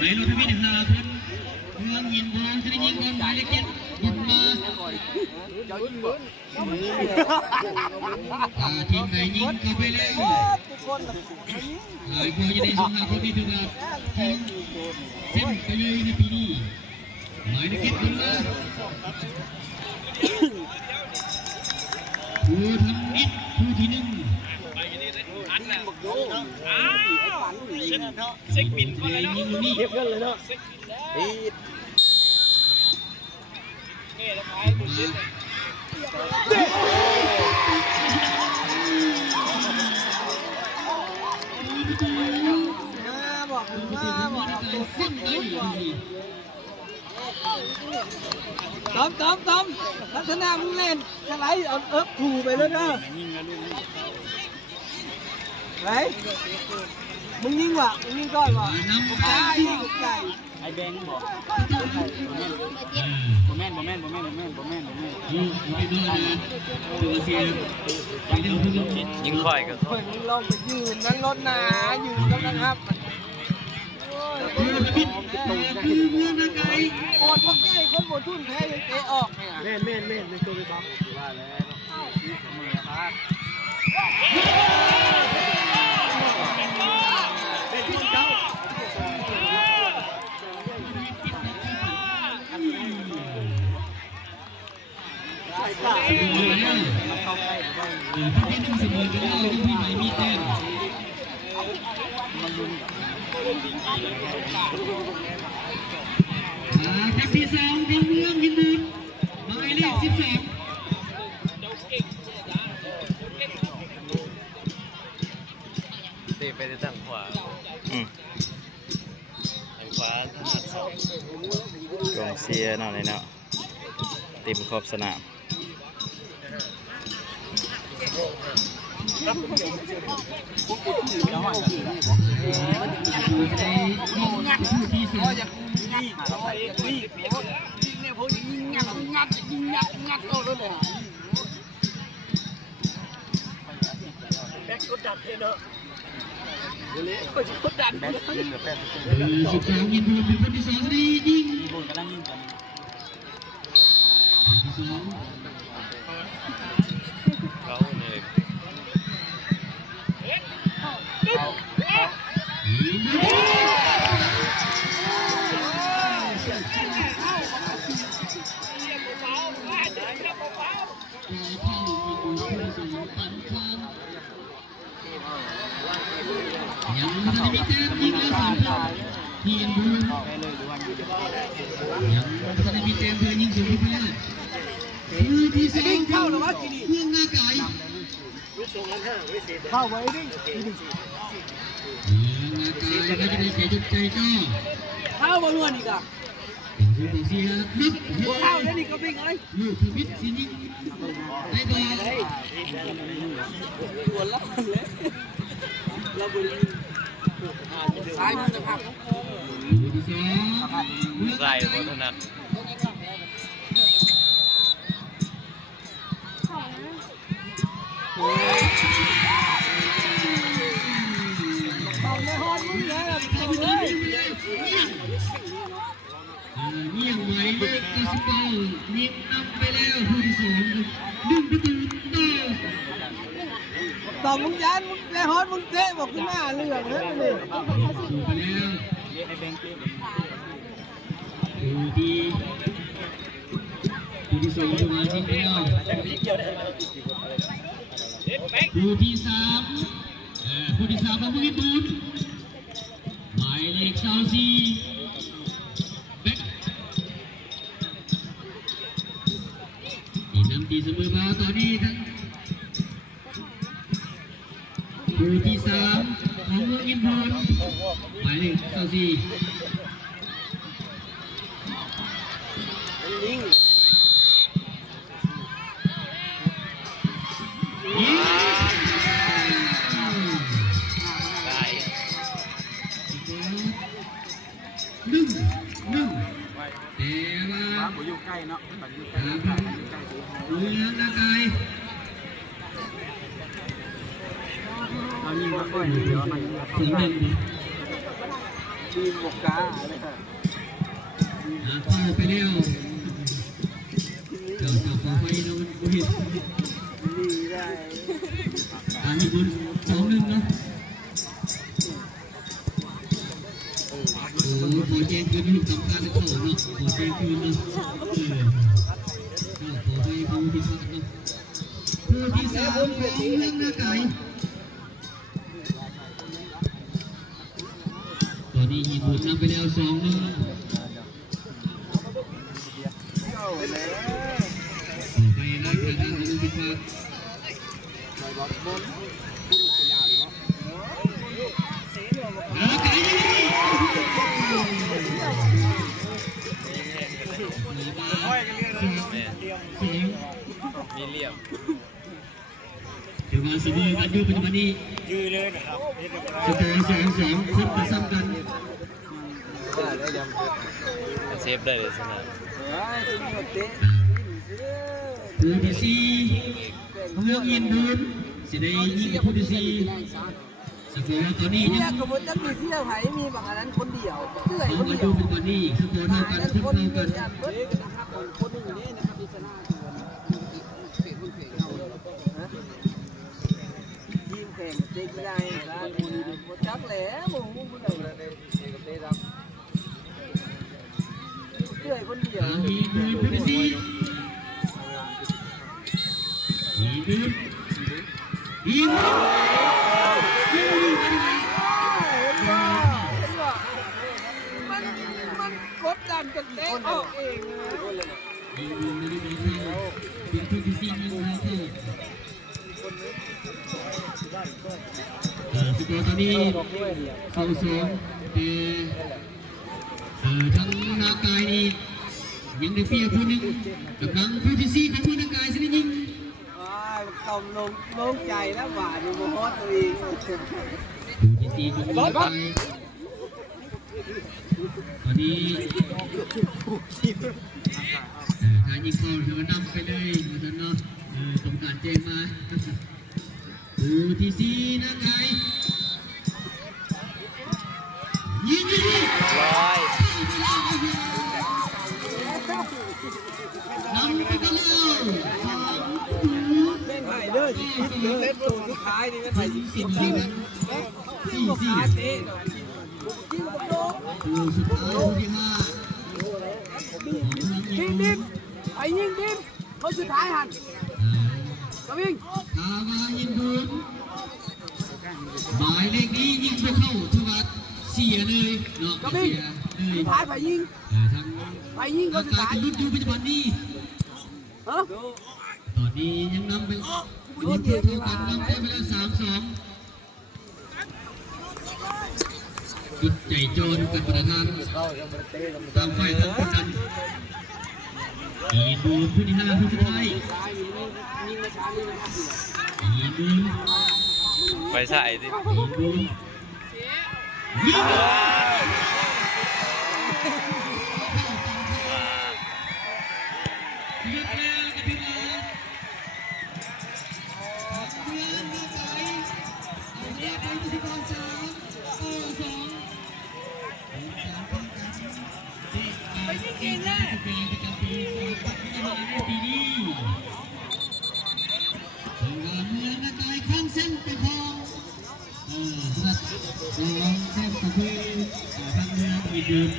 ในรถทวีหาคนเมืองยินบอลจะได้ยิงบอลหมายเลขเจ็ดยิงมาทีมไหนยิงเข้าไปแล้วไอ้พวกจะได้ส่งหาคนที่ถือว่าทีมเส้นไปเลยในปีนี้หมายเลขเจ็ดยิงมาผู้ทำมิดผู้ที่หนึ่งเซ็กบินก่อนเลยเนาะเก็บเงินเลยเนาะปีดนี่แล้วไปบุญยินบอกสิ้นเลยต้มลักษณะมึงเล่นจะไหลเอาถูไปเลยเด้อไหลมึงยิงวะมึงยิงก้อนวะใช่ไอแบงค์บอกบ่แม่นยิงค่อยก็ค่อยมึงลองไปยืนนั่งรถหนายืนก็นะครับโอ้ยโอดมันใกล้คนบนทุ่นแพ้ยังเตะออกเนี่ยเม่นในตัวไปบล็อกว่าแล้วมือครับเป็นที่เจ้าที่หนึ่งเสมอกันแล้วที่ไหนมีแต้มครั้งที่สองของเมืองยินดีหมายเลข13ตีไปทางขวาทางขวาถนัดสองกองเชียร์เนาะเลยเนาะตีไปขอบสนามกดดันเลยเนาะกดดัน12ยิงเป็นคนที่2ดียิงกำลังยิงกันเขาเนี่ยยังไม่ได้มีแต้มยิงแล้วทีมบูยังไม่ได้มีแต้มเพื่อยิงสูงไปแล้วมือที่2เข้าหรือวะทีนี้เรื่องหน้าไก่เข้าไว้ดิหน้าไก่ก็จะได้เสียใจก็เข้าบอลล้วนอีกอ่ะเสียนับเข้าแล้วนี่ก็เป็นไงลูกพิษสิยิงได้บอลเลยตัวละเลยเราบริซ้ายมือจะพักใส่บอลถนัดเงี่ยงไหวเลยกาซิโก้ยิงนำไปแล้วผู้ที่2ดึงประตูต่อมึงยันมึงแล้วฮอตมึงเตะบอกขึ้นหน้าเรื่องเลยไปเลยไปแล้วผู้ที่2มายิงแล้วผู้ที่3ของผู้ญี่ปุ่นหมายเลข24แบ็คนำตีเสมอมาตอนนี้ทั้งผู้ที่3ของเมืองอิมพอร์ตหมายเลขยิงหนึ่งแต่ว่าอยู่ใกล้เนาะอยู่ใกล้ดูเรื่องร่างกายเรายิงมาก่อนเดี๋ยวมัน1-1 ทีมบกกาเลยค่ะ เข้าไปแล้วเจ้าขอไปเราเห็น ดีได้ ให้บุญ2-1เนาะขอแจ้งคืนลูกสำคัญเข้าเนาะขอแจ้งคืนเนาะขอไปผู้ที่2เนาะผู้ที่3ของเมืองนาไก่ตอนนี้ยิงบุญนำไปแล้ว2-1ไปไล่ทางด้านของลูกพิชามีเหลี่ยม ถือว่าสมบูรณ์กันอยู่ปัจจุบันนี้ ยืดเลยนะครับ สกอร์2-2ขึ้นมาซ้ำกัน เซฟได้เลยสนะ ผู้ที่4เมืองอินบุญสิได้ยิงผู้ที่4สกอร์ตอนนี้ยัง เนี่ยกระบวนการมีที่เราหายมีบางอันนั้นคนเดียวเตื้อย เอา คน มา เดี ดู ยว ปัจจุบันนี้สกอร์เท่ากันขึ้นเท่ากัน นะครับคนหนึ่งนี่นะครับพิจารณาทีมแข่งเจ๊กได้ครับจักแหล่มึงมึงไหนเตื้อยคนเดียว ยิงบุญผู้ที่4ยิงบุญยิงมันกดดันกันเตะออกเองเลย ยิงบุญไม่ได้ไม่เข้าเป็นผู้ที่4ยิงเข้าสกอร์ตอนนี้เข้า2ทั้งนากายนี่ยังได้เปรียบผู้หนึ่งกำลังผู้ที่4ของผู้นากายสิได้ยิงต้องลงใจแล้วหวานอยู่บนฮอตตัวเอง ผู้ที่4ของผู้นากายตอนนี้ถ้ายิงเข้าเธอนำไปเลยมาทันเนาะต้องการแจ้งมาผู้ที่4นากายยิง ร้อย นำไปกันแล้ว เล่นไห่เลยเล่นตัวสุดท้ายนี่ก็ไห่สิบ 4 สี่ 4 ขาเตะ ตัวสุดท้ายที่5ยิงดิมไอ้ยิงดิมเขาสุดท้ายหันกระวิ่ง ทาวายิงบุญหมายเลขนี้ยิงไม่เข้าถือว่าเสียเลยเนาะเสียเลย สุดท้ายไปยิง ทั้ง ไปยิงเขา อา สุด กา ท้าย รลุ้นอยู่ปัจจุบันนี้ ฮะ ตอนนี้ยังนำไปยิงเพื่อเท่ากันนำไปแล้ว3-2จุดใจโจรกันประธานตามฝ่ายทั้งคนนั้นอีบูนผู้ที่5ผู้สุดท้ายอีบูน ไปใส่ดิ อีบูนยิงเลือกแล้วกันทีละเดือนมาไปเอาเรียกไปที่กอง3-2ไปยิงกินเลยประจำปี2025ในปีนี้ทางการเมืองกายข้างเส้นไปพองสำหรับรองแชมป์ก็คือทางเมืองอีกเดิม